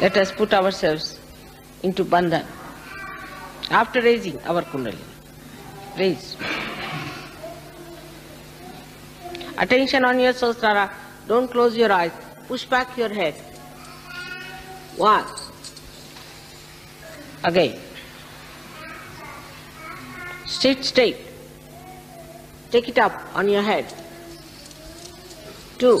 Let us put ourselves into bandhan. After raising our kundalini, raise. Attention on your Sahasrara. Don't close your eyes. Push back your head. 1. Again. Sit straight. Take it up on your head. 2.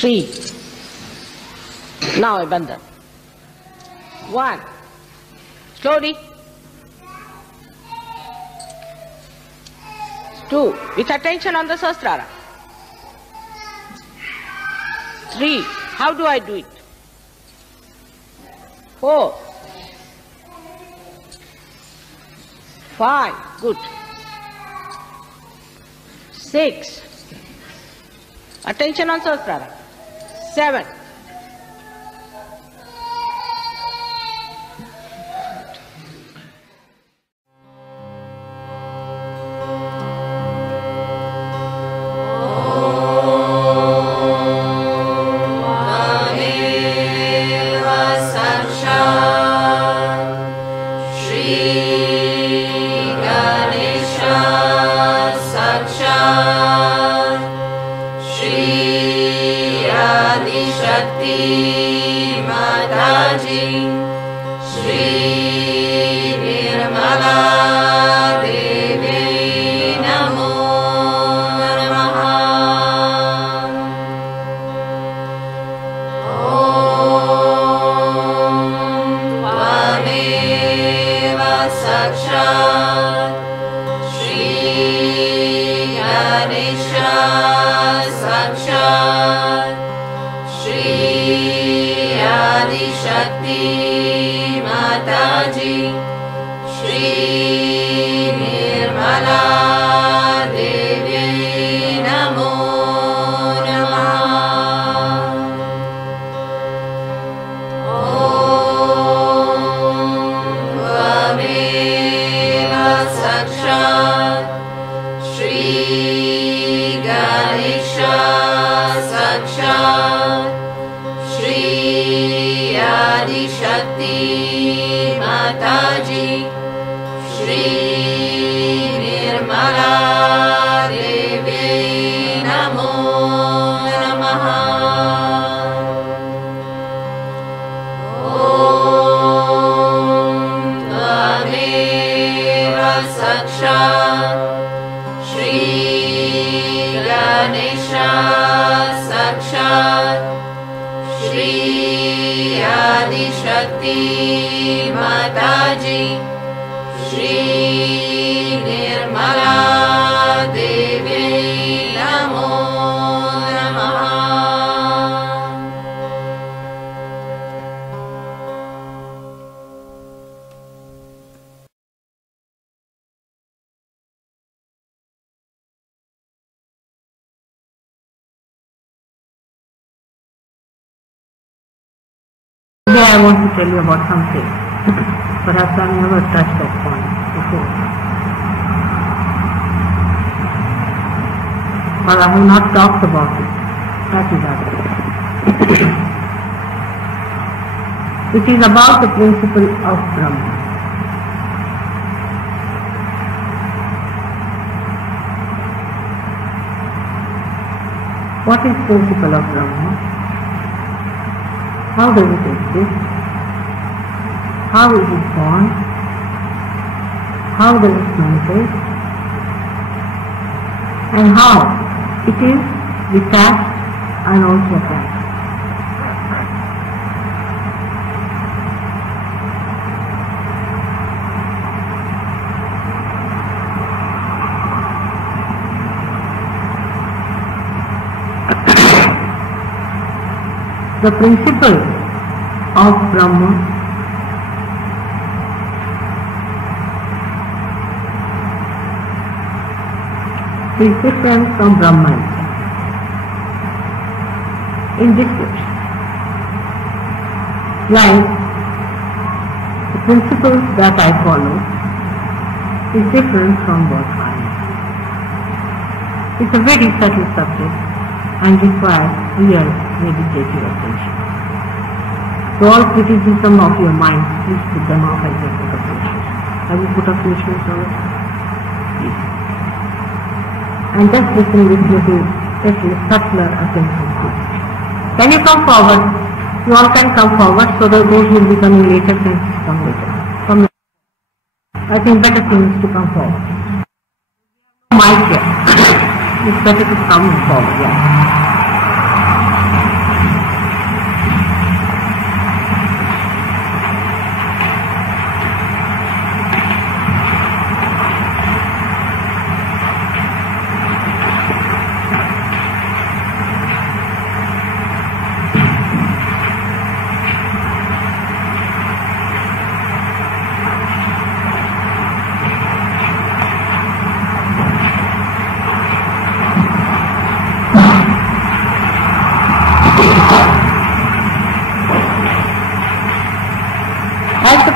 3. Now a bandhan. 1. Slowly. 2. With attention on the Sahasrara. 3. How do I do it? 4. 5. Good. 6. Attention on Sahasrara. 7. Today I want to tell you about something. Perhaps I never touched that point before. But I have not talked about it. That is it. It is about the principle of Brahma. What is principle of Brahma? How does it exist? How is it born? How does it manifest? And how it is detached and also attached. The principle of Brahma is different from Brahman in this way. Like principles that I follow is different from what I am. It's a very subtle subject and requires real meditative attention. So all criticism of your mind, please put them off and just put up your shoes. Have you put up your shoes already? Yes. And just listen with little subtler attention. Can you come forward? You all can come forward so that those will be coming later can come later. Come later. I think better thing is to come forward. Mic here. It's better to come forward, yeah.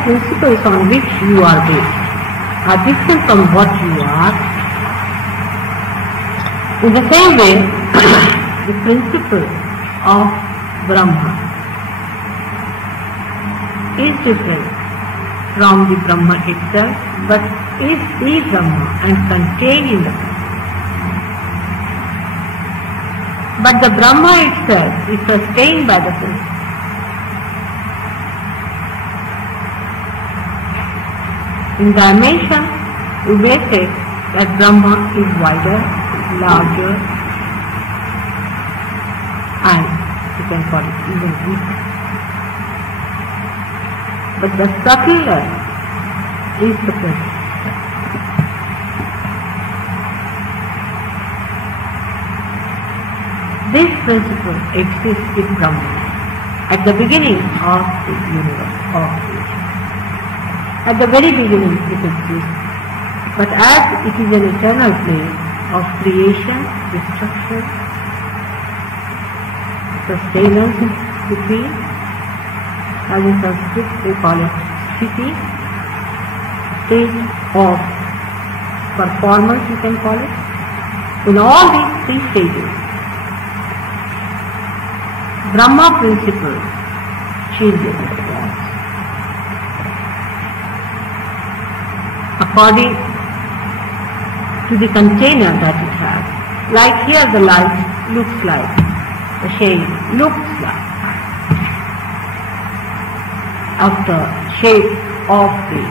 Principles on which you are based are different from what you are. In the same way, the principle of Brahma is different from the Brahma itself, but is the Brahma and contained in the Brahma. But the Brahma itself is sustained by the principle. In dimension, we may say that Brahma is wider, larger, and you can call it even weaker. But the subtler is the principle. This principle exists in Brahma at the beginning of the universe, of creation. At the very beginning it exists, but as it is an eternal plane of creation, destruction, sustenance between, as in Sanskrit they call it sthiti, stage of performance you can call it. In all these three stages, Brahma principle changes according to the container that it has. Like here the light looks like, the shade looks like of the shape of the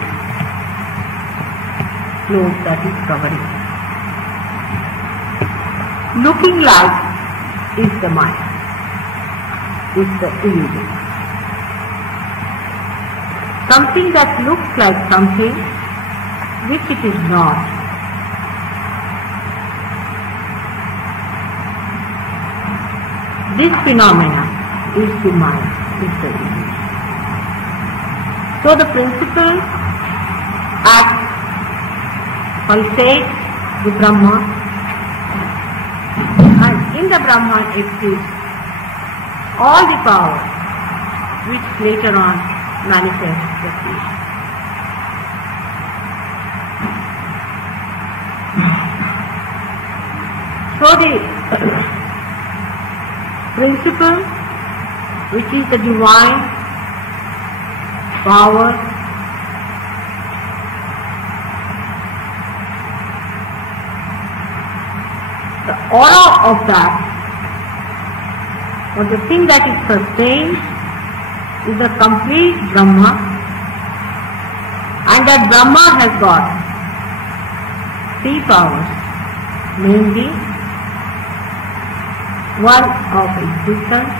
cloth that is covering. Looking like is the mind, is the illusion. Something that looks like something which it is not. This phenomena is the mind, is the illusion. So the principle acts, pulsates the Brahma, and in the Brahma exists all the power which later on manifests the creation. So the principle, which is the divine power, the aura of that, or the thing that it sustains, is the complete Brahma, and that Brahma has got three powers, namely one of existence,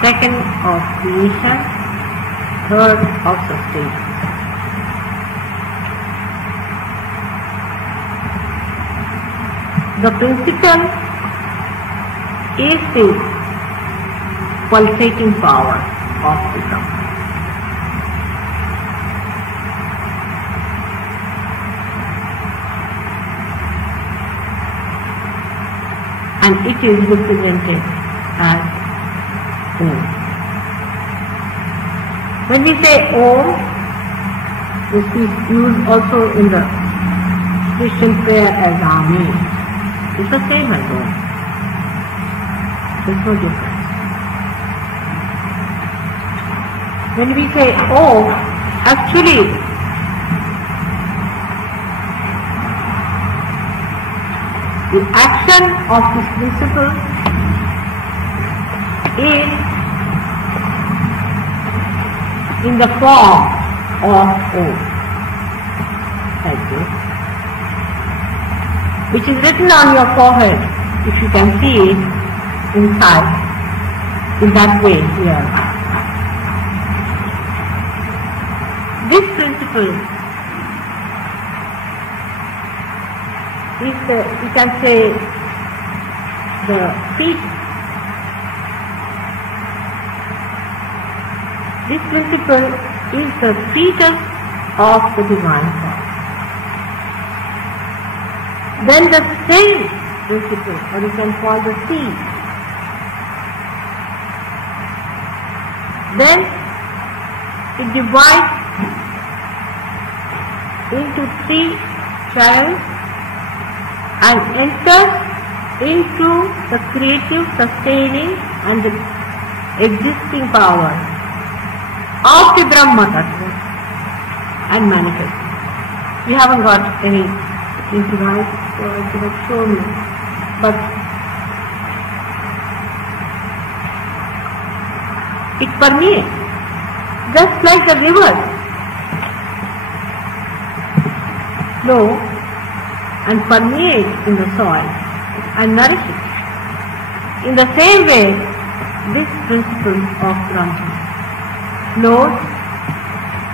second of creation, third of sustenance. The principle is the pulsating power of the Brahma. And it is represented as Om. When we say Om, this is used also in the Christian prayer as Amen. It's the same as Om. There's no difference. When we say Om, actually the action of this principle is in the form of Om, like this, which is written on your forehead, if you can see it inside, in that way here. This principle is the, you can say, the feet. This principle is the fetus of the divine thought. Then the same principle, or you can call the seed, then it divides into 3 channels and enters into the creative, sustaining and the existing power of the Brahma Tattva and manifests. We haven't got any device, so I could have shown you, but it permeates, just like the rivers flow and permeate in the soil and nourish it. In the same way, this principle of Brahma flows,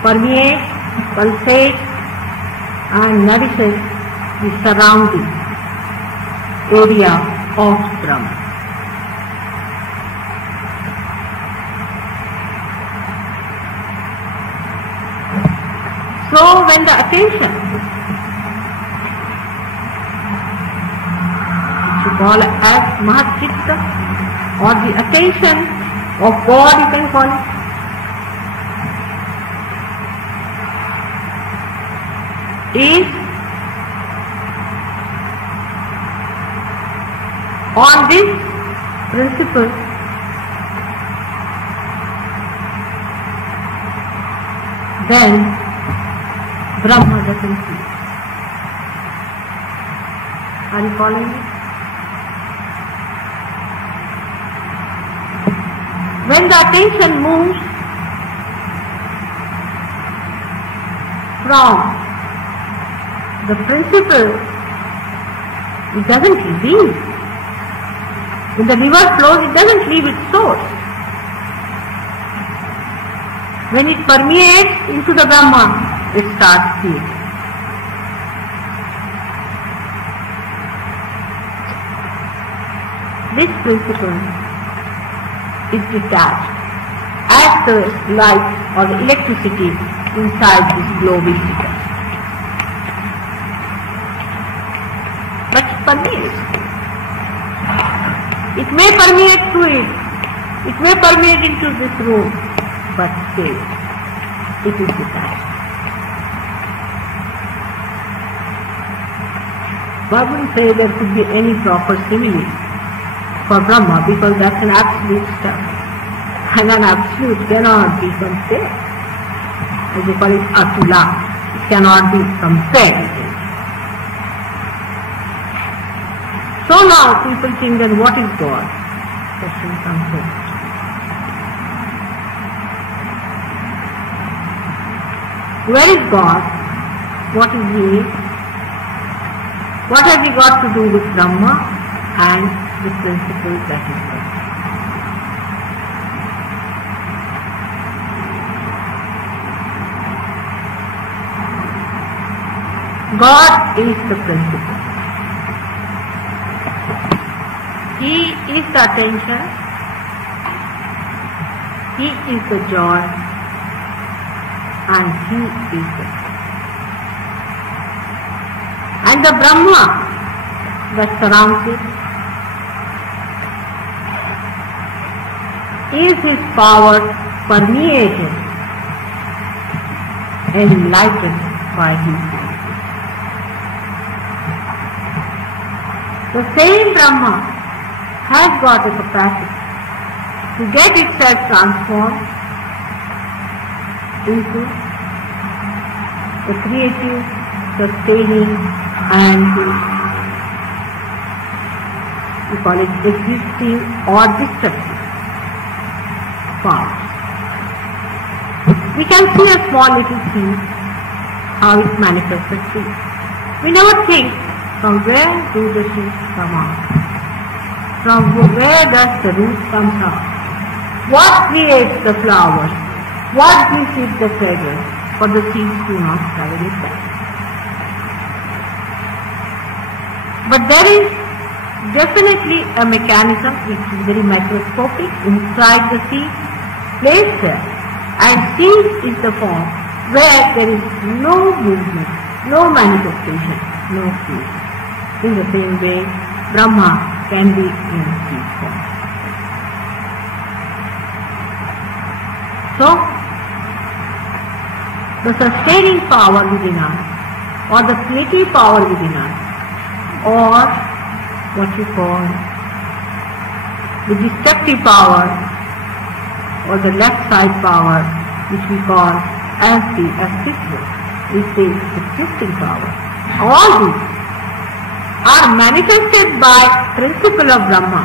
permeates, pulsates and nourishes the surrounding area of Brahma. So when the attention, which you call as Mahachitta, or the attention of God, you can call it, is on this principle, then Brahma doesn't see. Are you following me? When the attention moves from the principle, it doesn't leave. When the river flows, it doesn't leave its source. When it permeates into the Brahma, it starts feeling. This principle is detached as the light or the electricity inside this globe is detached. But it permeates. It may permeate through it. It may permeate into this room, but still, it is detached. I wouldn't say there could be any proper simile for Brahma, because that's an absolute stuff. And an absolute cannot be compared. As they call it Atula. It cannot be compared. So now people think, then what is God? Question comes in. Where is God? What is He? What has He got to do with Brahma and the principle that is God? God is the principle. He is the attention. He is the joy. And He is the soul. And the Brahma that surrounds it is His power permeated enlightened by his light. The same Brahma has got a capacity to get itself transformed into the creative, sustaining and we call it existing or destructive power. We can see a small little thing, how it manifests itself. We never think, from where do the seeds come out? From where does the root come out? What creates the flowers? What gives it the fragrance? For the seeds do not travel it back. But there is definitely a mechanism which is very microscopic inside the seed placed there. And seed is the form where there is no movement, no manifestation, no fruit. In the same way, Brahma can be in seed form. So, the sustaining power within us, or the creative power within us, or what you call the destructive power, or the left side power, which we call as the aspectus, is the existing power. All these are manifested by principle of Brahma,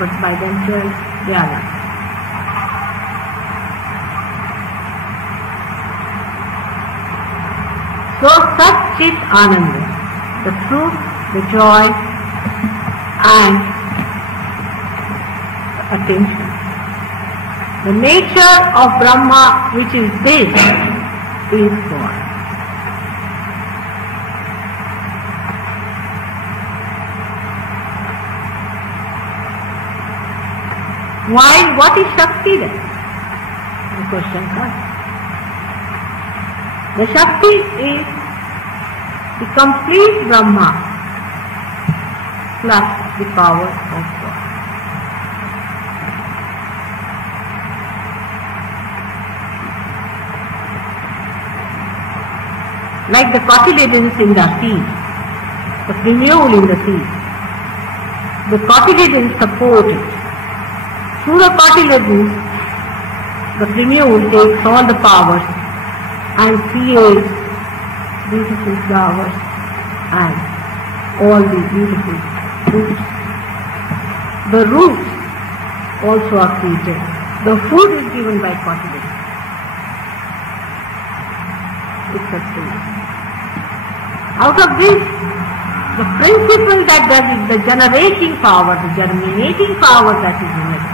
but by themselves they are not. So such Chit Ananda, the truth, the joy and the attention. The nature of Brahma, which is this, is God. While what is Shakti then? The question comes. The Shakti is the complete Brahma plus the power of God. Like the cotyledons in the seed, the premiole in the seed. The cotyledons support it. Through the cotyledons, the premiole takes all the powers and creates beautiful flowers and all the beautiful fruits. The roots also are created. The food is given by cotyledons. It's sustainable. Out of this, the principle that there is the generating power, the germinating power that is in it,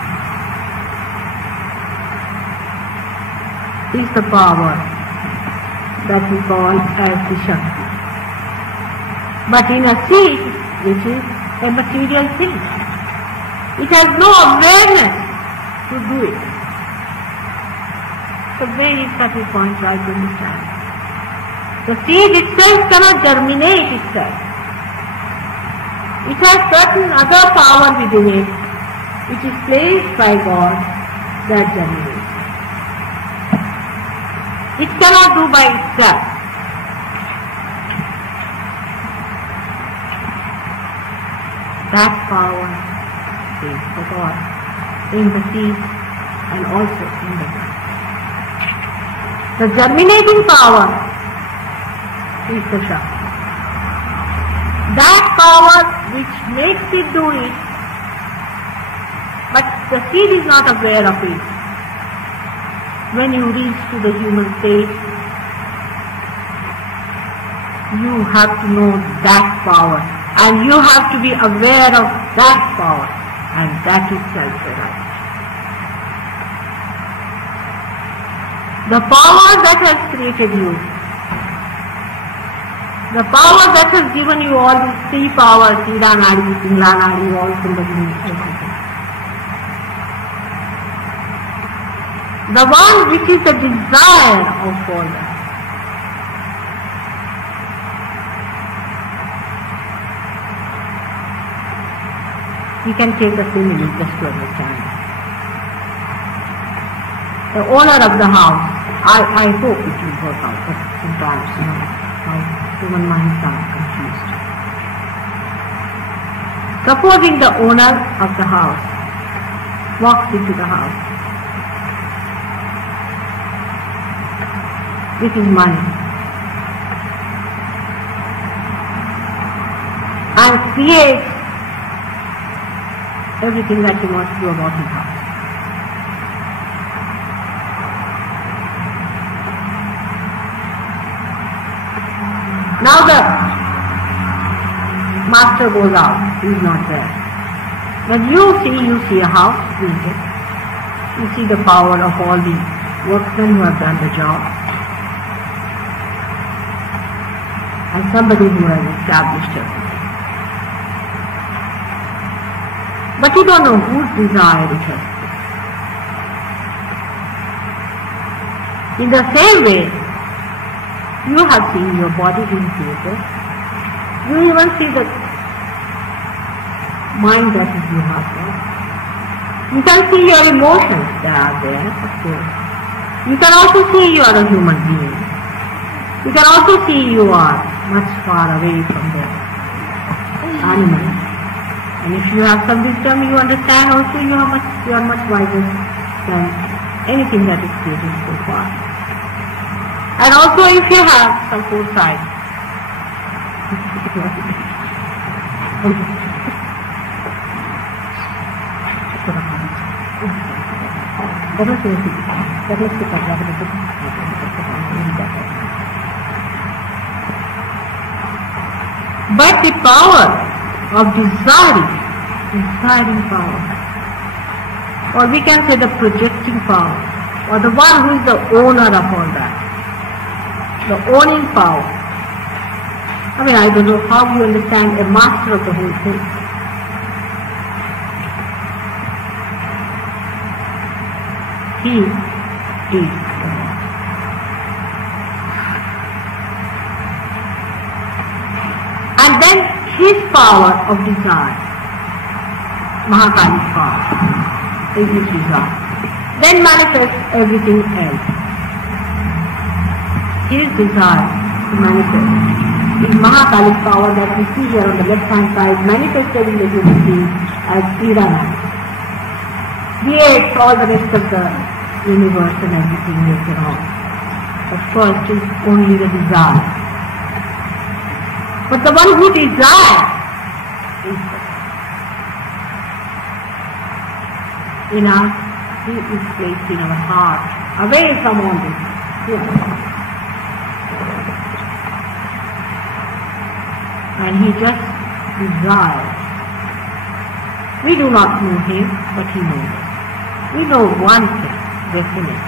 is the power that we call as the Shakti. But in a seed, which is a material thing, it has no awareness to do it. So very subtle point right to understand. The seed itself cannot germinate itself. It has certain other power within it, which is placed by God, that germinates. It cannot do by itself. That power is for God in the seed and also in the plant. The germinating power is the Shakti. That power which makes it do it, but the seed is not aware of it. When you reach to the human state, you have to know that power and you have to be aware of that power, and that itself is right. The power that has created you, the power that has given you all these three powers, Sida Nadi, Pingla Nadi, all from the beginning. The one which is the desire of all that. We can take a simile just to understand. The owner of the house I hope it will work out, but sometimes, how human minds are confused. Supposing the owner of the house walks into the house with his money and creates everything that he wants to do about his house. Now the master goes out, he is not there. When you see a house created, you see the power of all the workmen who have done the job, and somebody who has established it. But you don't know whose desire it has. In the same way, you have seen your body being created. You even see the mind that is you have there. You can see your emotions that are there, of course. You can also see you are a human being. You can also see you are much far away from the animal. And if you have some wisdom, you understand also you are much wiser than anything that is created so far. And also if you have some foresight, but the power of desiring power, or we can say the projecting power, or the one who is the owner of all that, the owning power. I mean, I don't know how you understand a master of the whole thing. He is the one. And then his power of desire, Mahakali's power, is his desire, then manifests everything else. His desire to manifest is Mahakali's power that we see here on the left hand side, manifested in the human being as Irana. Creates all the rest of the universe and everything later on. But first is only the desire. But the one who desires is in us, he is placed in our heart, away from all this. Here. And he just desires. We do not know him, but he knows us. We know one thing, definitely,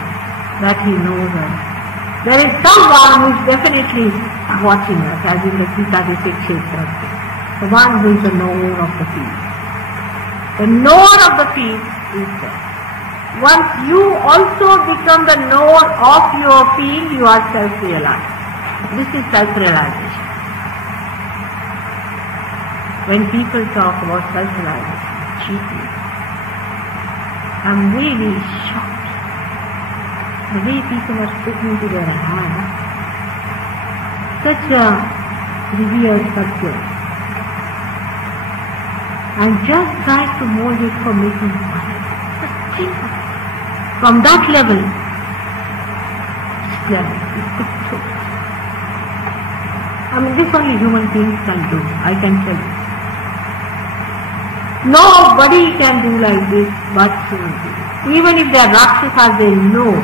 that he knows us. There is someone who is definitely watching us, as in the Gita they say Kshetra, the one who is the knower of the field. The knower of the field is there. Once you also become the knower of your field, you are self-realized. This is self-realization. When people talk about self-realization, cheaply, I'm really shocked. The way people are sticking to their hands, such a revered subject, and just tries to mold it for making money. Just think of it. From that level, I mean, this only human beings can do, I can tell you. Nobody can do like this but human beings. Even if they are Rakshasas, they know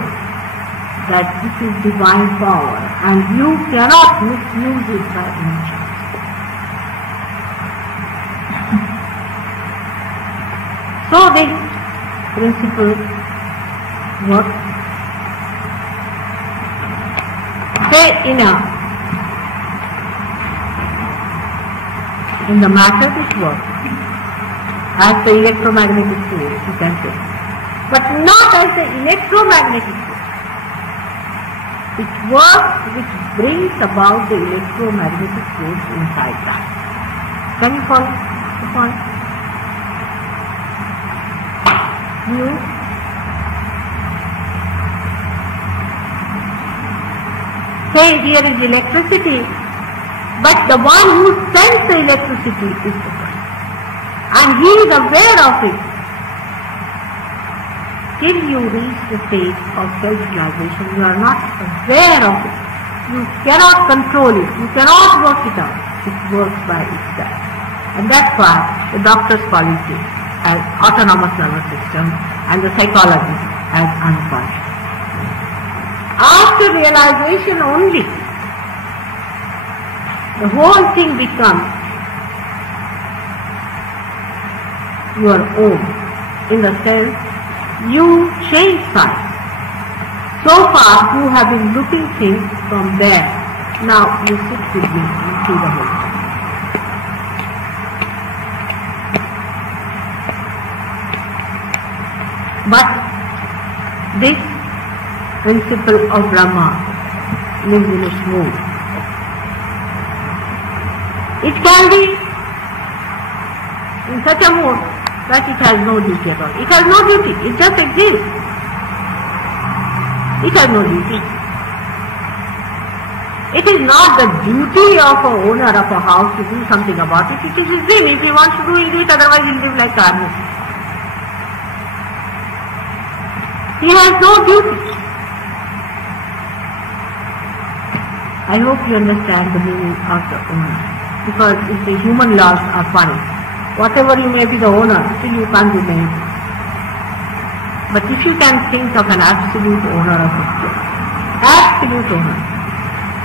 that this is divine power and you cannot misuse it by any chance. So this principle works. Say in the matter it works as the electromagnetic force, you can say, but not as the electromagnetic force. It works which brings about the electromagnetic force inside that. Can you follow the point? say here is electricity, but the one who sends the electricity is the person. And he is aware of it. Till you reach the state of self-realization, you are not aware of it. You cannot control it. You cannot work it out. It works by itself. And that's why the doctors call it as autonomous nervous system and the psychologists as unconscious. After realization only, the whole thing becomes your own, in the sense you change size. So far you have been looking things from there. Now you sit with me and see the whole thing. But this principle of Brahma lives in its mood. It can be in such a mood that it has no duty at all. It has no duty, it just exists. It has no duty. It is not the duty of an owner of a house to do something about it. It is his whim. If he wants to do, he'll do it, otherwise he'll live like carnage. He has no duty. I hope you understand the meaning of the owner. Because if the human laws are funny, whatever you may be the owner, still you can't do anything. But if you can think of an absolute owner of a place, absolute owner,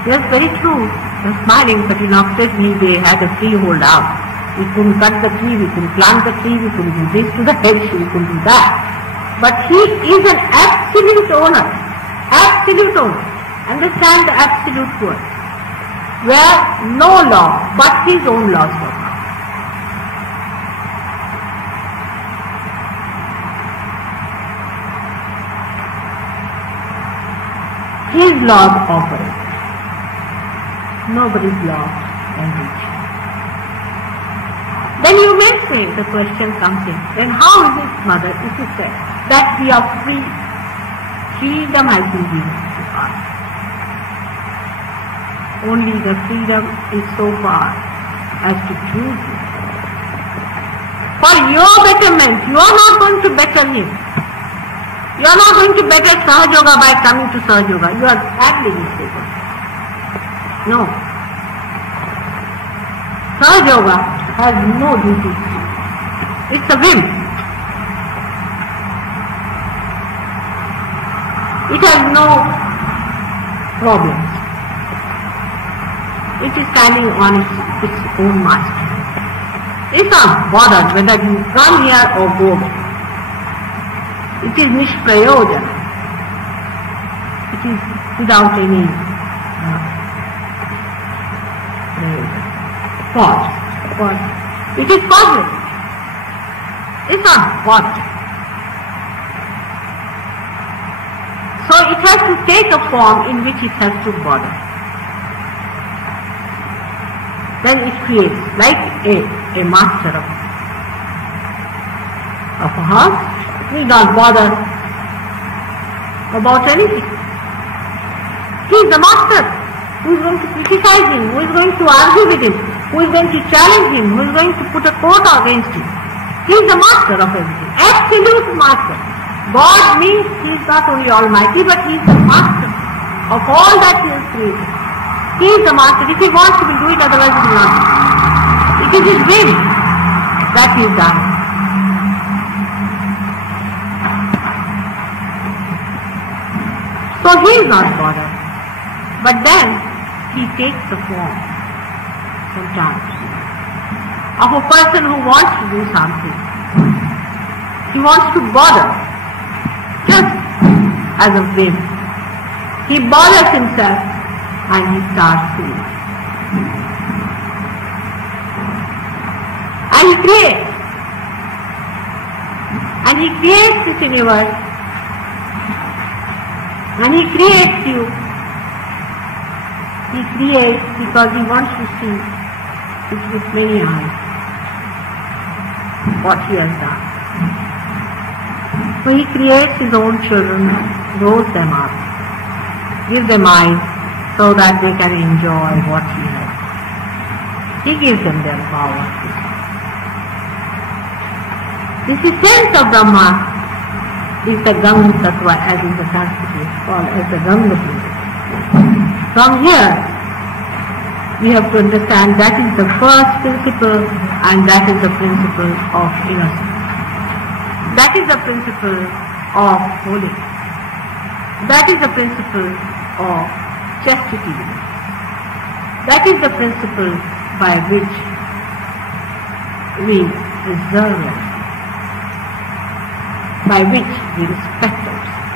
yes, very true, you're smiling, but in Oxford they had a freehold out. We couldn't cut the tree, we couldn't plant the tree, we couldn't do this to the hedge, we couldn't do that. But he is an absolute owner, absolute owner. Understand the absolute word, where no law but his own laws work. His laws operate. Nobody's laws can reach him. Then you may say, the question comes in, then how is it, mother, if you say that we are free? Freedom has been given to us. Only the freedom is so far as to choose it. For your betterment, you are not going to better him. You are not going to better Sahaja Yoga by coming to Sahaja Yoga. You are sadly mistaken. No. Sahaja Yoga has no duty. It's a whim. It has no problems. It is standing on its own master. It's not bothered whether you come here or go there. It is nishprayojana. It is without any cause. It is causeless. It's not bothered. So it has to take a form in which it has to bother. Then it creates, like a master of a house, he is not bothered about anything. He is the master. Who is going to criticize him? Who is going to argue with him? Who is going to challenge him? Who is going to put a quote against him? He is the master of everything. Absolute master. God means he is not only almighty, but he is the master of all that he has created. He is the master. If he wants, he will do it, otherwise he will not. It is his will that he has done. So he is not bothered. But then he takes the form sometimes of a person who wants to do something. He wants to bother, just as a whim. He bothers himself and he starts doing it. And he creates. And he creates this universe. And he creates you. He creates because he wants to see it with many eyes what he has done. So he creates his own children, grows them up, gives them eyes, so that they can enjoy what he has. He gives them their power. This essence of Brahma is the Ganga Tattva, as in the Sanskrit is called as the Ganga principle. From here, we have to understand that is the first principle, and that is the principle of innocence. That is the principle of holiness. That is the principle of chastity. That is the principle by which we preserve it, by which we respect ourselves.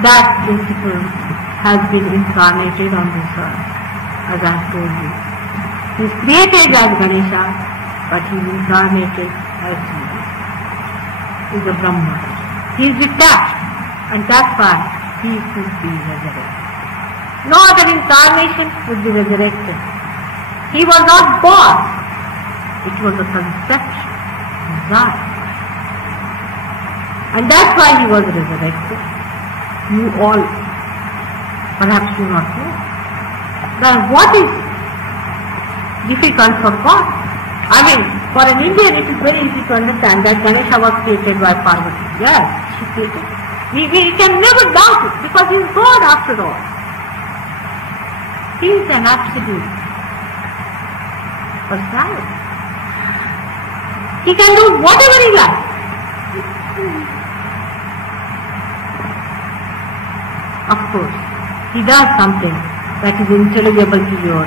That principle has been incarnated on this earth, as I have told you. He is created as Ganesha, but he is incarnated as Jesus. He is a Brahma. He is detached, and that's why he could be resurrected. No other incarnation could be resurrected. He was not born. It was a conception, desire. And that's why he was resurrected. You all perhaps do not know. Then what is difficult for God? I mean, for an Indian it is very easy to understand that Ganesha was created by Parvati. Yes, she created. We can never doubt it because he is God after all. He is an absolute personality. He can do whatever he likes. Of course, he does something that is intelligible to your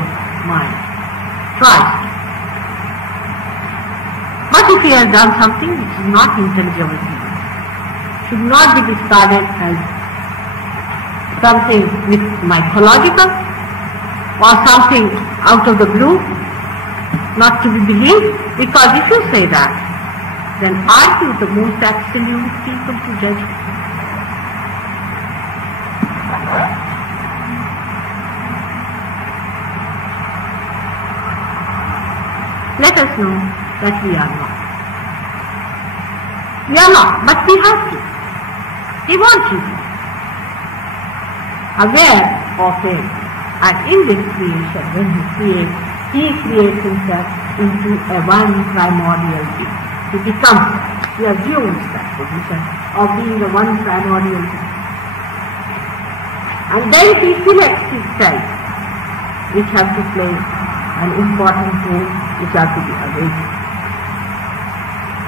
mind. Twice. But if he has done something which is not intelligible to you, should not be discarded as something with mythological or something out of the blue, not to be believed, because if you say that, then aren't you the most absolute people to judge? Let us know that we are not. We are not, but we have to. He wants you to be aware of it. And in this creation, when he creates himself into a one primordial being. He assumes that position of being the one primordial being. And then he selects his cells, which have to play an important role, which are to be awakened.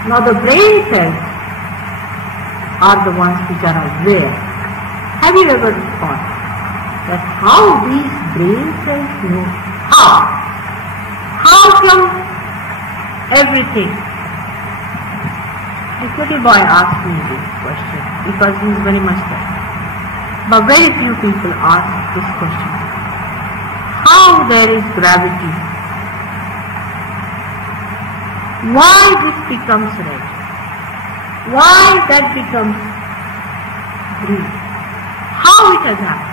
Now the brain cells are the ones which are aware. Have you ever thought that how these brain cells know? How come everything? This little boy asked me this question because he is very much there. But very few people ask this question. How there is gravity? Why this becomes red? Why that becomes green? How it has happened?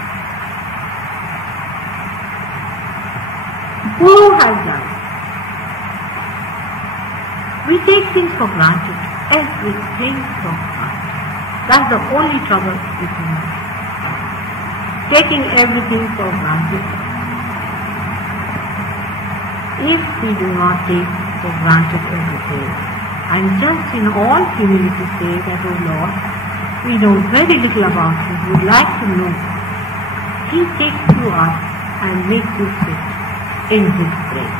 Who has done it? We take things for granted. Everything for granted. That's the only trouble with humanity. Taking everything for granted. If we do not take for granted everything, and just in all humility say that, oh Lord, we know very little about you, we would like to know. He takes you up and makes you sit in his brain,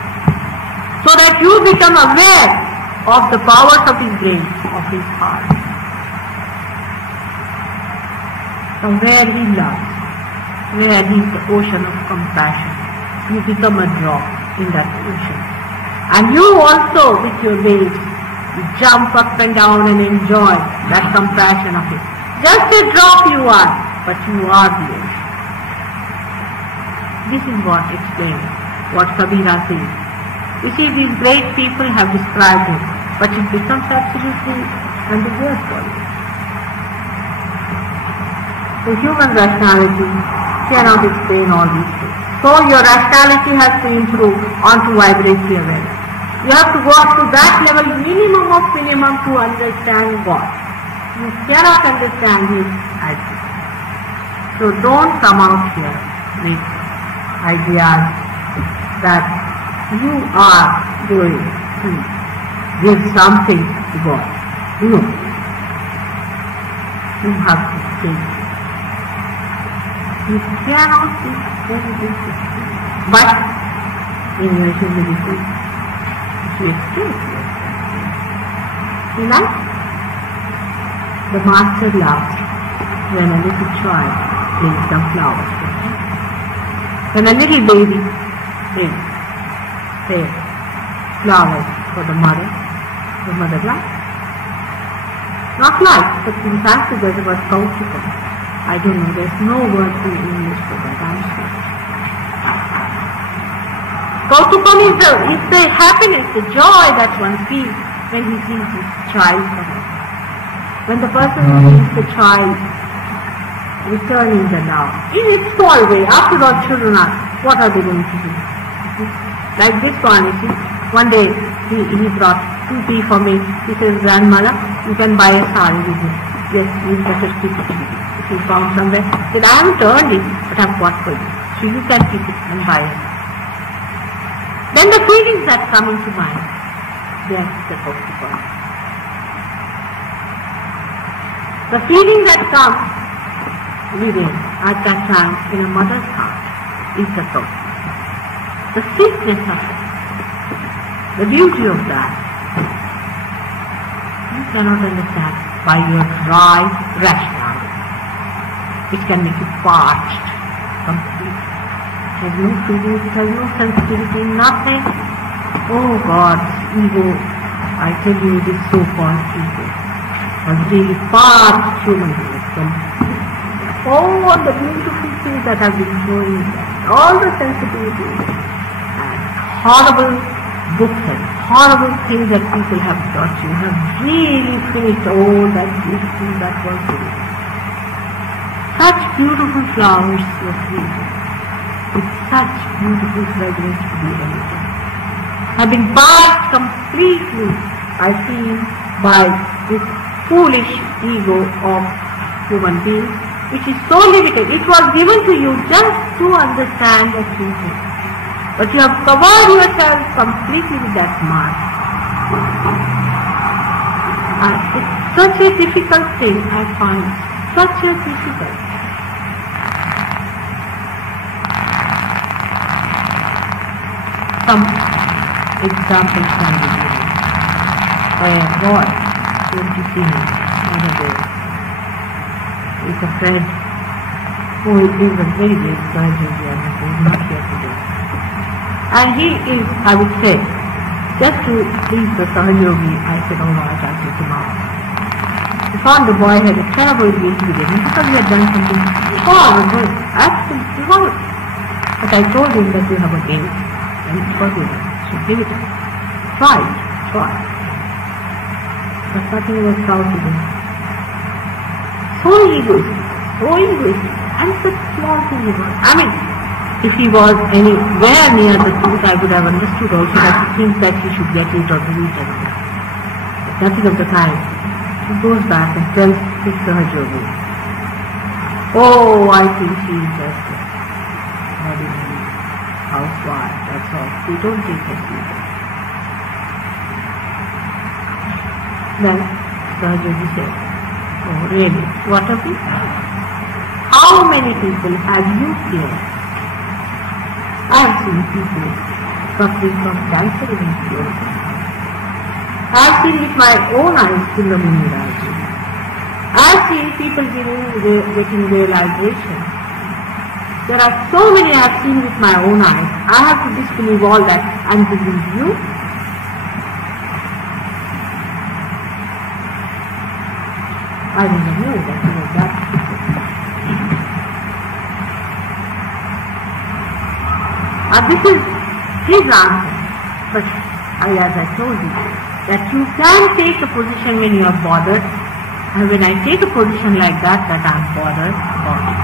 so that you become aware of the powers of his brain, of his heart, from where he loves, where he is the ocean of compassion. You become a drop in that ocean. And you also, with your waves, you jump up and down and enjoy that compassion of it. Just a drop you are, but you are the ocean. This is what explains what Kabira says. You see, these great people have described it, but it becomes absolutely ambiguous for you. So human rationality cannot explain all these things. So your rationality has to improve onto vibratory awareness. You have to go up to that level, minimum of minimum, to understand God. You cannot understand Him as this. So don't come out here with ideas that you are going to give something to God. No. You have to think. You cannot do anything. But in your humility, you express yourself. You like? The master loves when a little child brings some flowers for him. When a little baby brings, say, flowers for the mother likes. Not like, but in fact there's a word Kautukam. I don't know, there's no word in English for that, I'm sorry. Kautukam is the happiness, the joy that one feels when he sees his child for him. When the person sees the child returning the love, in its small way, after all children are, what are they going to do? Like this one, you see, one day he brought 2 tea for me. He says, grandmother, you can buy a sari with it. Yes, you'll get a stick if you found somewhere. He said, I haven't earned it, but I've got for you. So you can keep it and buy it. Then the feelings that come into mind, they are the Kautukam. The feeling that comes within at that time in a mother's heart is the Kautukam. The sweetness of it, the beauty of that, you cannot understand by your dry rationality, which can make you parched, complete. It has no feelings, it has no sensitivity, nothing. Oh God's ego, I tell you, it is so-called ego, has really parched human beings from all the beautiful things that have been flowing in them, all the sensitivities, and horrible books and horrible things that people have taught you have really finished all that beautiful that was there. Such beautiful flowers were created with such beautiful fragrance to be emitted, have been parched completely, I feel, by this foolish ego of human beings, which is so limited. It was given to you just to understand the truth. But you have covered yourself completely with that mask. It's such a difficult thing, I find. Such a difficult. Some examples can be given. A boy came to see me one day. It's a friend who is a very great surgeon here, who is not here today. And he is, I would say, just to please the Sahajogi, I said, all right, I'll take him out. We found the boy had a terrible engagement with him because he had done something horrible, absolutely horrible. But I told him that you have a date and it's forgiven, so give it up. Try it, try. But nothing works out with him. So egoistic, and such small thing he was. I mean, if he was anywhere near the truth, I would have understood also that he thinks that he should get it or do it and all that. But nothing of the kind. He goes back and tells his Sahajogi, oh, I think she is just a ordinary housewife, that's all. We don't take her seriously. Then Sahajogi said, oh, really? What of it? How many people have you seen? I have seen people suffering from cancer in India. I have seen with my own eyes Kundalini rising. I have seen people getting realization. There are so many I have seen with my own eyes. I have to disbelieve all that and believe you. I never knew that he was that. This is his answer. But as I told you, that you can take a position when you are bothered, and when I take a position like that I am bothered about it,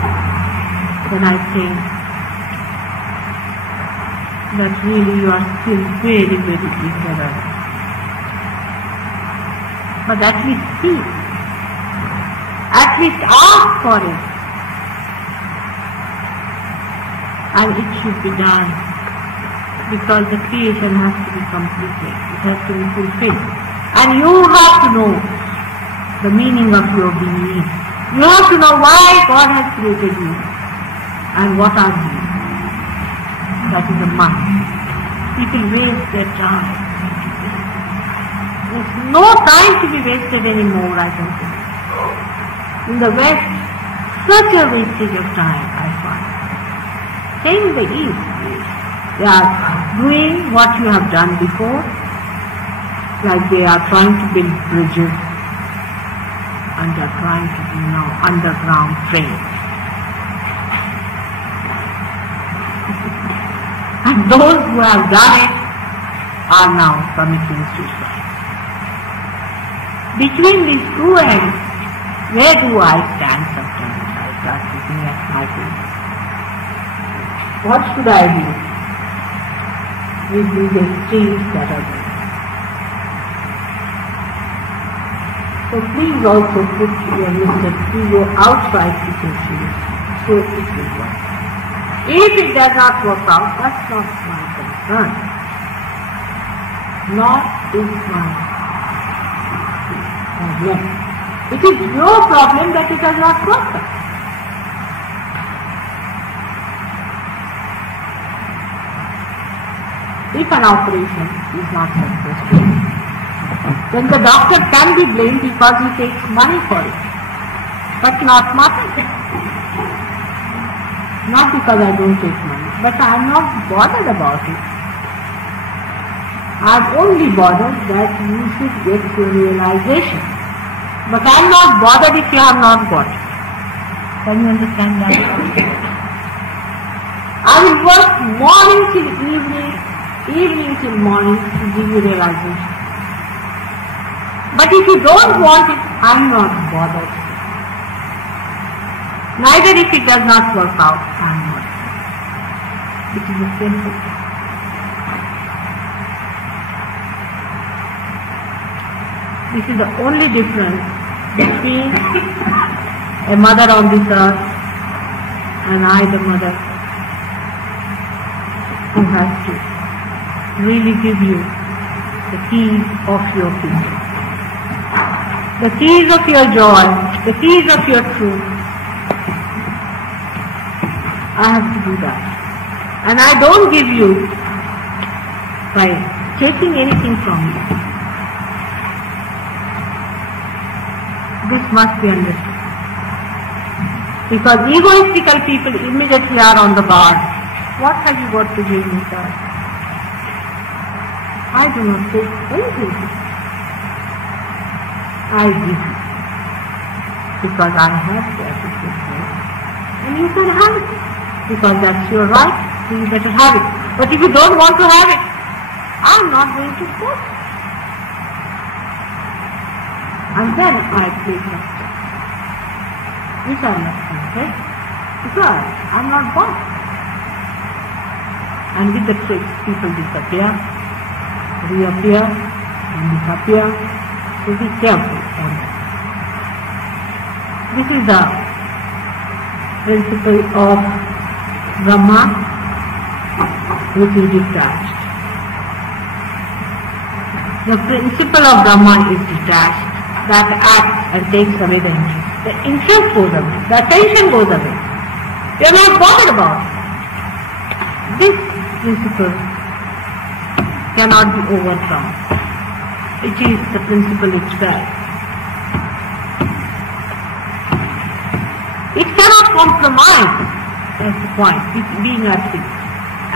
then I think that really you are still very, very ignorant. But at least see. At least ask for it. and it should be done, because the creation has to be completed, it has to be fulfilled. And you have to know the meaning of your being. You have to know why God has created you and what are you. That is a must. People waste their time. There's no time to be wasted anymore, I can say. In the West, such a wastage of time, I find. Same in the East. They are doing what you have done before, like they are trying to build bridges and they are trying to do now underground trains. And those who have done it are now committing suicide. Between these two ends, where do I stand sometimes? I start looking at my face. What should I do with these extremes that are there? So please also put your Mr. Ego outside situations so it will work. If it does not work out, that's not my concern. Not is my problem. It is your problem that it has not worked out. If an operation is not successful, then the doctor can be blamed because he takes money for it, but not mine. Not because I don't take money, but I am not bothered about it. I am only bothered that you should get your realization. But I am not bothered if you have not got it. Can you understand that? I will work morning till evening, evening till morning to give you realization. But if you don't want it, I am not bothered. Neither if it does not work out, I am not. It is a simple thing. This is the only difference between a mother on this earth and I, the mother, who has to really give you the keys of your kingdom. The keys of your joy, the keys of your truth. I have to do that. And I don't give you by taking anything from you. This must be understood. Because egoistical people immediately are on the guard. What have you got to give me, sir? I do not take anything. I give you. Because I have to appreciate you. And you can have it. Because that's your right, so you better have it. But if you don't want to have it, I'm not going to force it. And then I play myself. Which I must confess, because I'm not boss. And with the tricks, people disappear, reappear, and disappear. So be careful on that. This is the principle of Brahma, which is detached. The principle of Brahma is detached, that acts and takes away the interest. The interest goes away, the attention goes away. You are not bothered about it. This principle cannot be overcome. It is the principle itself. It cannot compromise. That's the point, being absolute.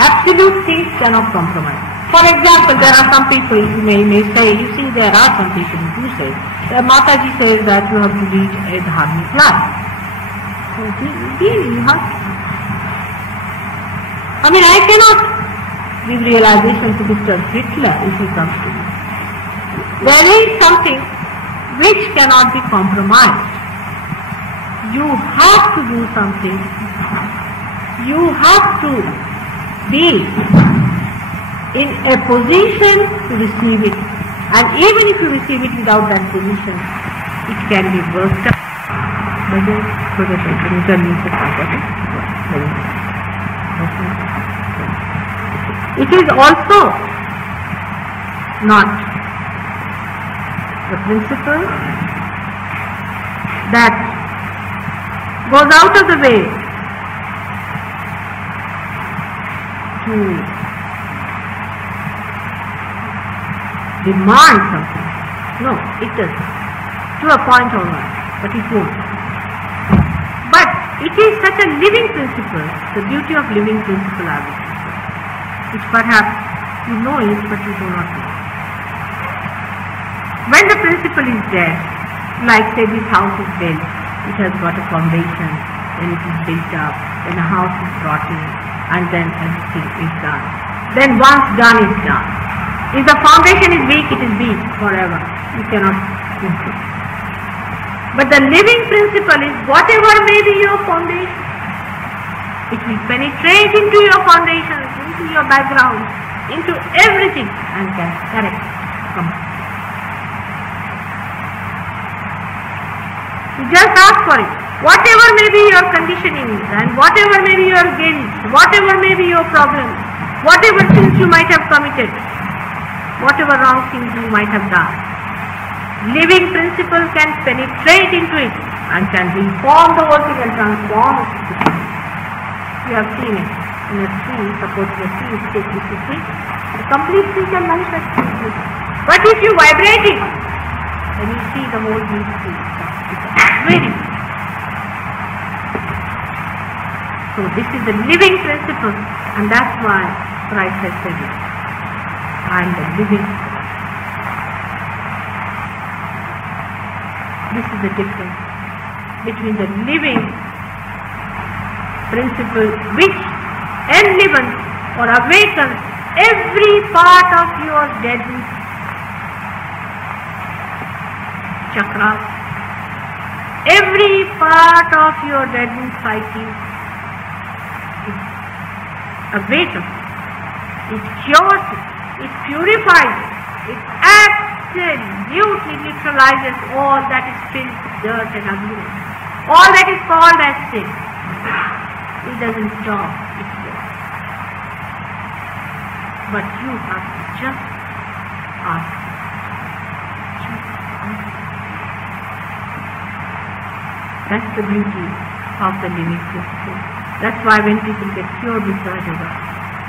Absolute things cannot compromise. For example, there are some people who may say, you see, there are some people who say, Mataji says that you have to lead a dharmic life. So, you have to. I mean, I cannot give realization to Mr. Hitler if he comes to me. There is something which cannot be compromised. You have to do something. You have to be in a position to receive it. And even if you receive it without that position, it can be worked out. It is also not the principle that goes out of the way to demand something. No, it doesn't. To a point or not, but it won't. But it is such a living principle, the beauty of living principle, I would say, which perhaps you know it, but you do not know. When the principle is there, like say this house is built, it has got a foundation, then it is built up, then a house is brought in, and then everything is done. Then once done is done. If the foundation is weak, it is weak forever. You cannot improve. But the living principle is whatever may be your foundation, it will penetrate into your foundation, into your background, into everything, and can correct completely. You just ask for it. Whatever may be your conditioning and whatever may be your guilt, whatever may be your problems, whatever sins you might have committed, whatever wrong things you might have done, living principle can penetrate into it and can reform the whole thing and transform it. You have seen it in a tree, suppose the tree is taken to tree, the complete tree can manifest. But if you vibrate it, then you see the whole tree. Very. So this is the living principle, and that's why Christ has said it. I am the living. This is the difference between the living principle which enlivens or awakens every part of your deadened chakras, every part of your deadened psyche. It awakens, it cures it, it purifies it, it absolutely neutralizes all that is filth, dirt and ugliness, all that is called as sin. It doesn't stop, it works. But you have to just ask. That's the beauty of the living principle. That's why when people get cured with Rajaga,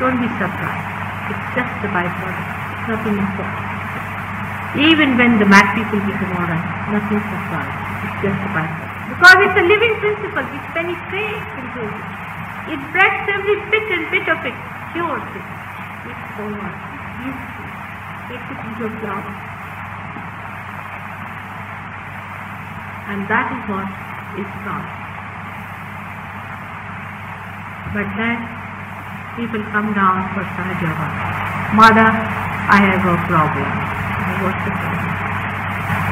don't be surprised. It's just a byproduct. It's nothing important. Even when the mad people become alright, nothing surprised. It's just a byproduct. Because it's a living principle which penetrates into it. It breaks every bit and bit of it, cures it. It's so much. It's beautiful. Takes it into a flower. And that is what is God. But then people come down for Sahaja. Mother, I have a problem. What's the problem?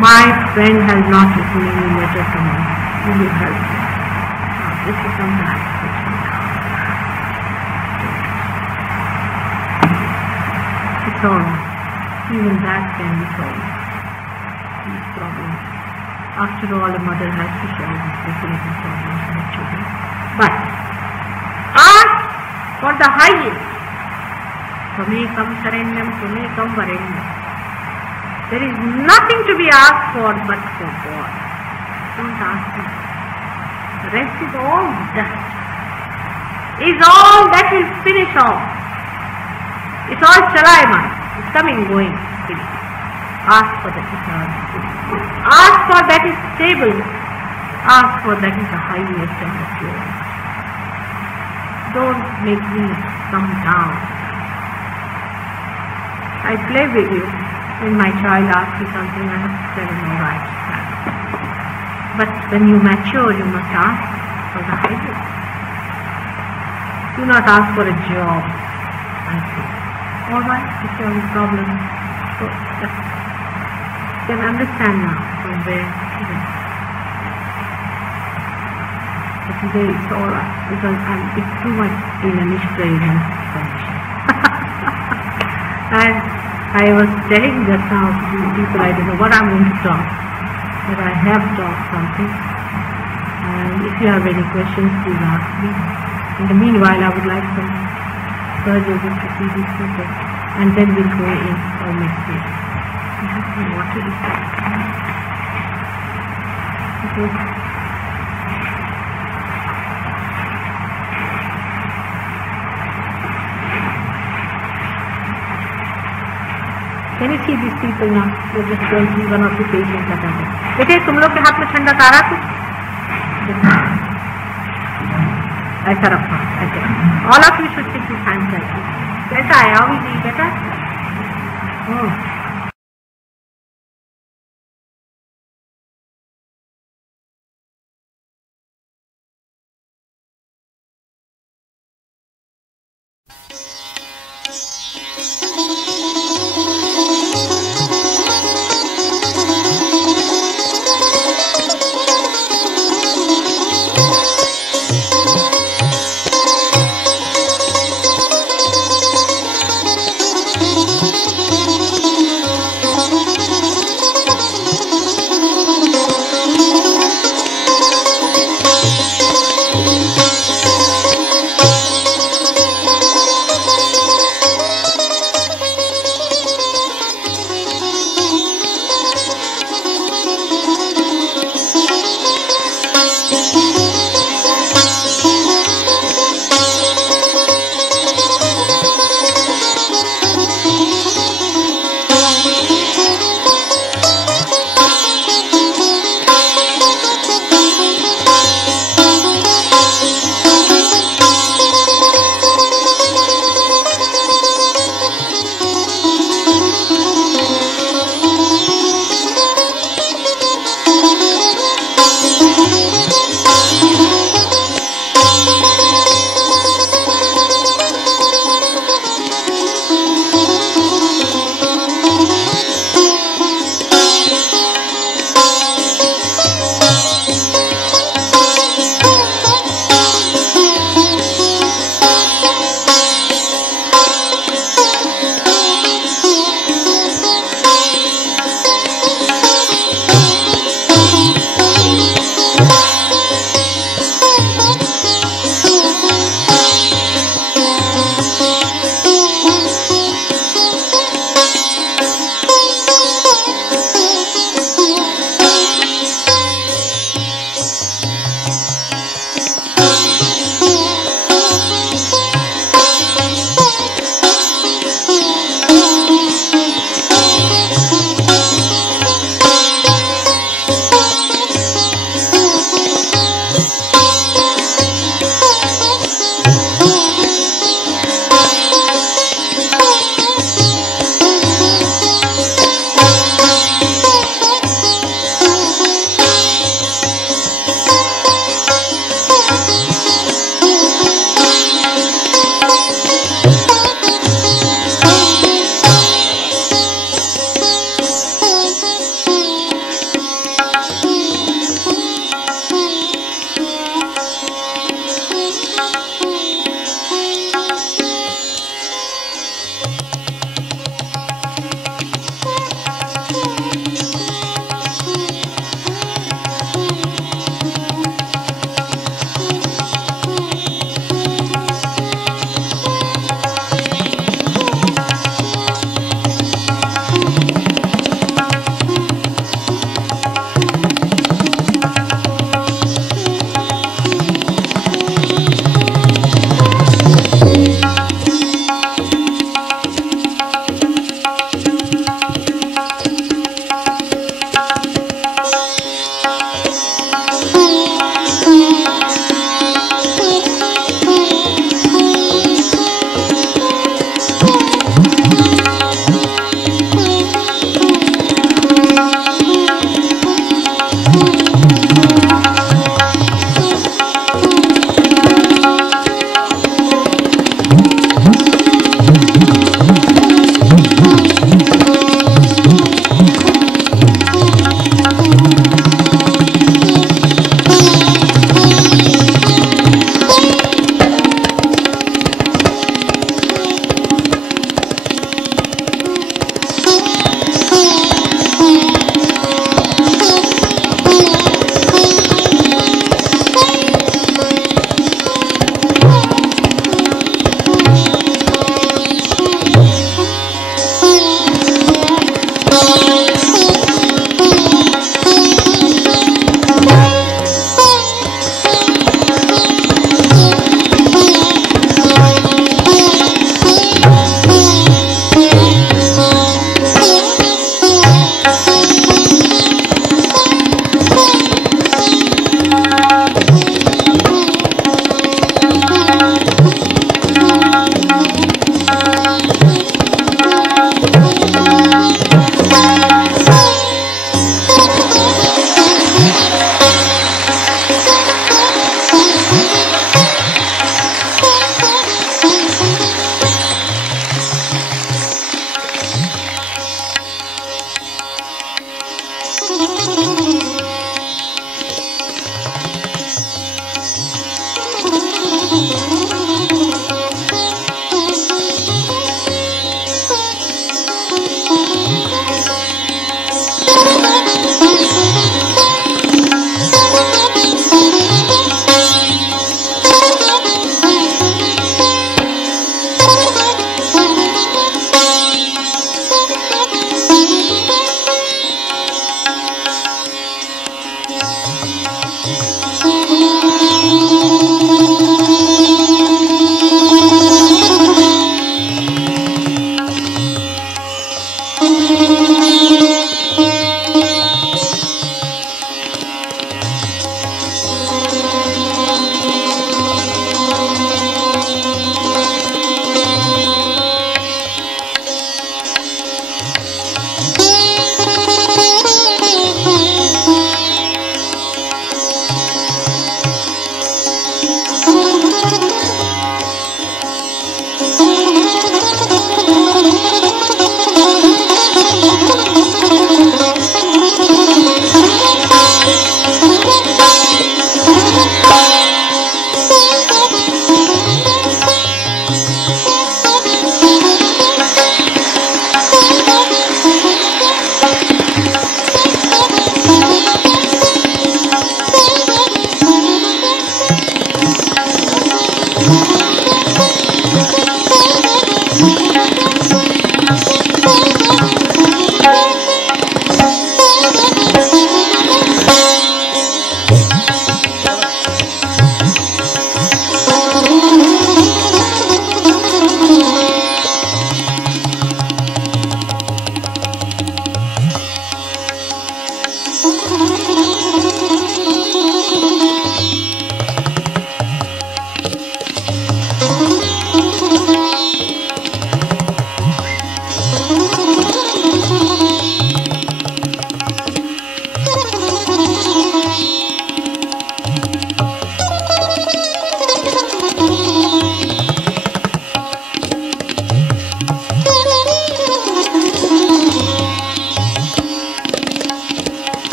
My friend has not written any letter to me. Will you help me? This is some bad. It's alright. Even that can be solved. These problems. After all, a mother has to solve these little problems for her children. But ask for the highest. Tvamekam Sharanyam, Tvamekam Varenyam. There is nothing to be asked for but for God. Don't ask Him. The rest is all dust. Is all that will finish off. It's all Chalayman. It's coming, going, finish. Ask for that eternal. Ask for that is stable. Ask for that is the highest and the purest. Don't make me come down. I play with you. When my child asks you something, I have to tell him, all right. But when you mature, you must ask for the highest. Do not ask for a job. I say, all right, if you have a problem, so you can understand now from where it is. But today it's all right, because it's too much in a misguided condition. And I was telling just now to the people, I don't know what I'm going to talk, but I have talked something. And if you have any questions, please ask me. In the meanwhile, I would like some surgeons to see these people, and then we'll go in for next week. You have some water. Can you see these people now? They're just going to one or two patients at a time. बेटे तुम लोग के हाथ में ठंडा तारा कुछ ऐसा रखो ऐसे. All of you should take this hand like this. कैसा है? How is he better? Oh.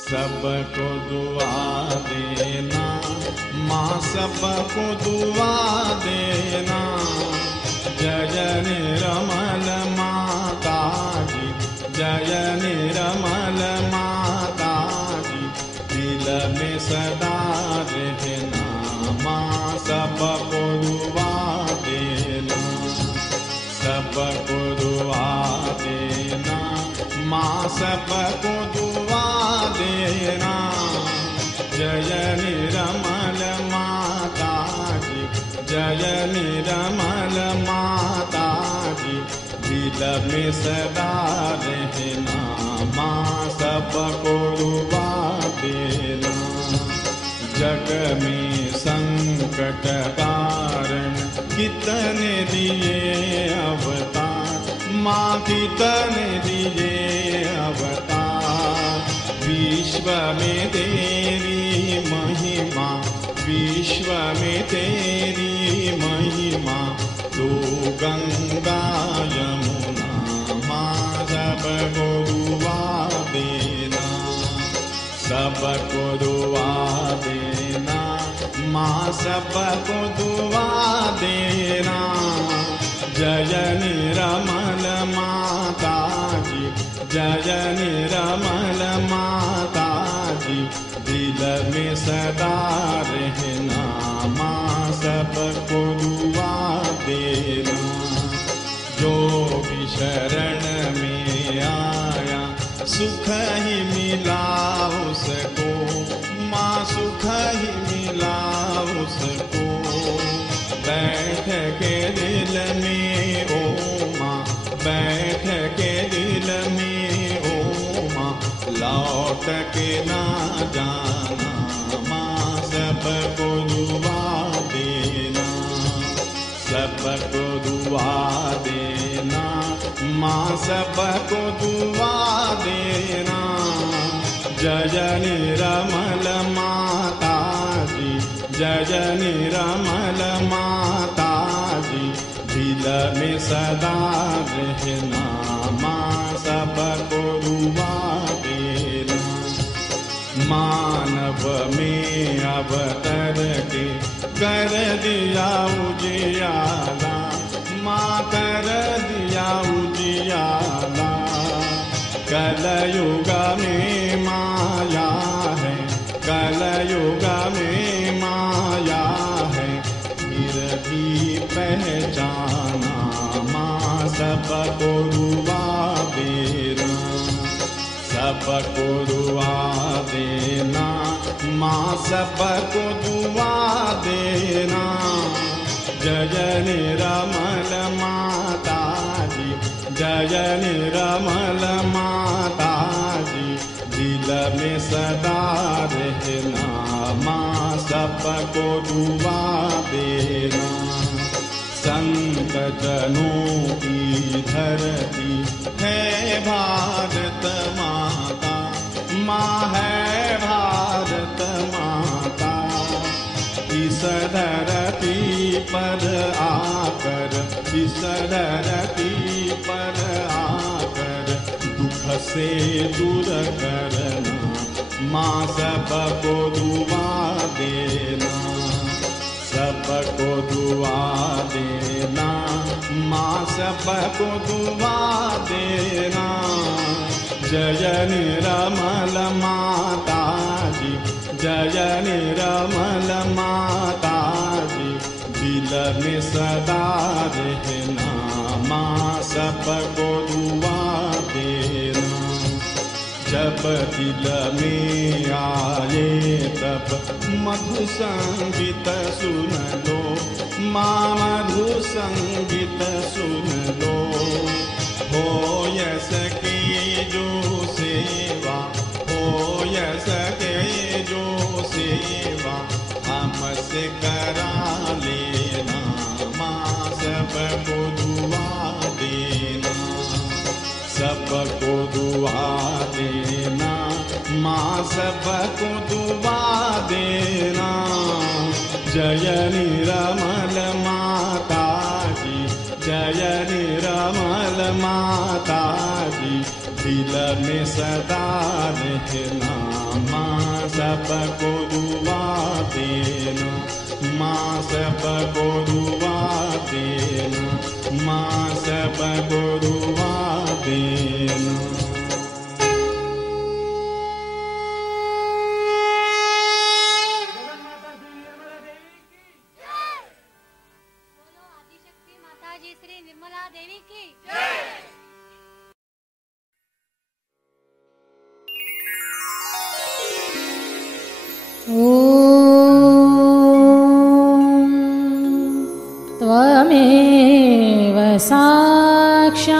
सबको दुआ देना माँ, सबको दुआ देना। जय निर्मल माता जी, जय निर्मल माता जी, दिल में सदा रहना माँ, सबको दुआ देना, सबको दुआ देना माँ, सबको दुआ देना। जय निर्मल माता जी, जय निर्मल माता जी, दिल में सदा रहना माँ, सबको दुआ देना। जग में संकट कारण कितने दिए अवतार माँ, कितने दिए अवतार। विश्व में तेरी महिमा, विश्व में तेरी महिमा, तू गंगा यमुना माँ, सबको दुआ देना, सबको दुआ देना माँ, सबको दुआ देना। जय निर्मल माता जी, जय निर्मल माता जी, दिल में सदा रहना माँ, सबको दुआ देना। जो भी शरण में आया सुख ही मिला उसको माँ, सुख ही मिला उसको। बैठ के दिल में ओ माँ, बैठ के दिल में ओ माँ, लौट के ना जाना माँ, सबको दुआ देना, सबको दुआ देना माँ, सबको दुआ देना। जय निर्मल माता जी, जय निर्मल माता जी, दिल में सदा रहना माँ, सबको दुआ देना। मानव में अवतर के कर दिया उजियाला माँ, कर दिया उजियाला। कलयुग में माया है, कलयुग में माया है, फिर भी पहचाना माँ, सबको दुआ देना, सबको दुआ देना माँ, सबको दुआ देना। जय निर्मल माता जी, जय निर्मल माता जी, दिल में सदा रहना माँ, सबको दुआ देना। संत जनों की धरती है भारत माता, माँ है भारत माता। इस धरती पर आकर, इस धरती पर आकर, दुख से दूर करना माँ, सबको दुआ देना, सब सबको दुआ देना, माँ सबको दुआ देना। जय निर्मल माता जी, जय निर्मल माता जी, दिल में सदा रहना, माँ सबको दुआ देना। जब दिल में आए तब मधु संगीत सुन लो, माँ मधु संगीत सुन लो। हो यस की जो सेवा, हो यस के जो सेवा, हमसे करा लेना, माँ सबको दुआ देना, सबको दुआ देना, माँ सबको दुआ देना। जय निर्मल माता जी, जय निर्मल माता जी, दिल में सदा रहना, माँ सबको दुआ देना, माँ सबको दुआ देना, माँ सबको दुआ देना। त्वमेव साक्षात्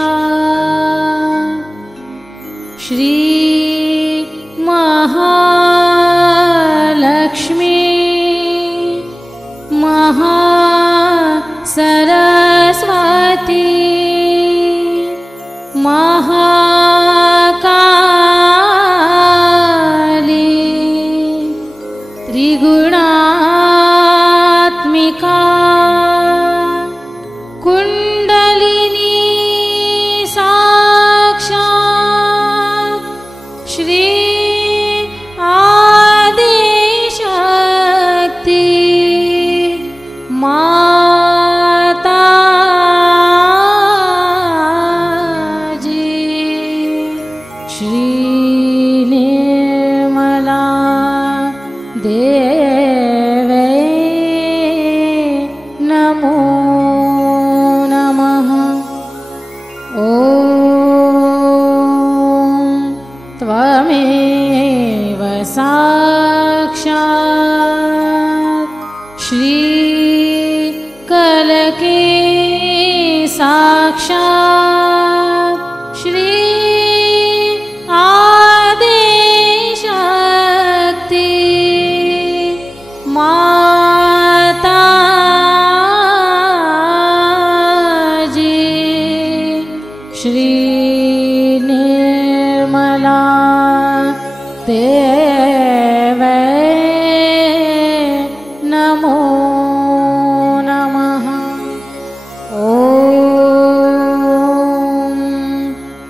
श्री महालक्ष्मी महासरस्वती महाकाली त्रिगुणात्मिका कुंडलिनी साक्षात् श्री आदिशक्ति माता जी। श्री निर्मला देवे नमो नमः। ॐ त्वमेव साक्षात् श्री कलके साक्षात् श्री आदिशक्ति माता जी। श्री निर्मला देवे नमो नमः। ॐ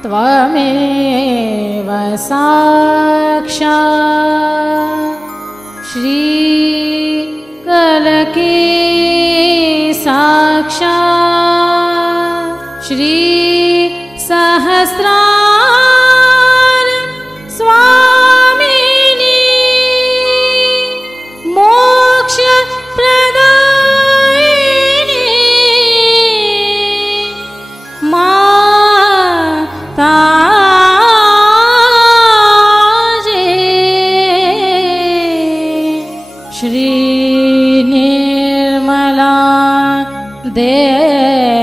त्वमेव साक्षात् श्री कलके साक्षात् श्री सहस्रार स्वामिनी मोक्ष प्रदायिनी माता जी। श्री निर्मला देवी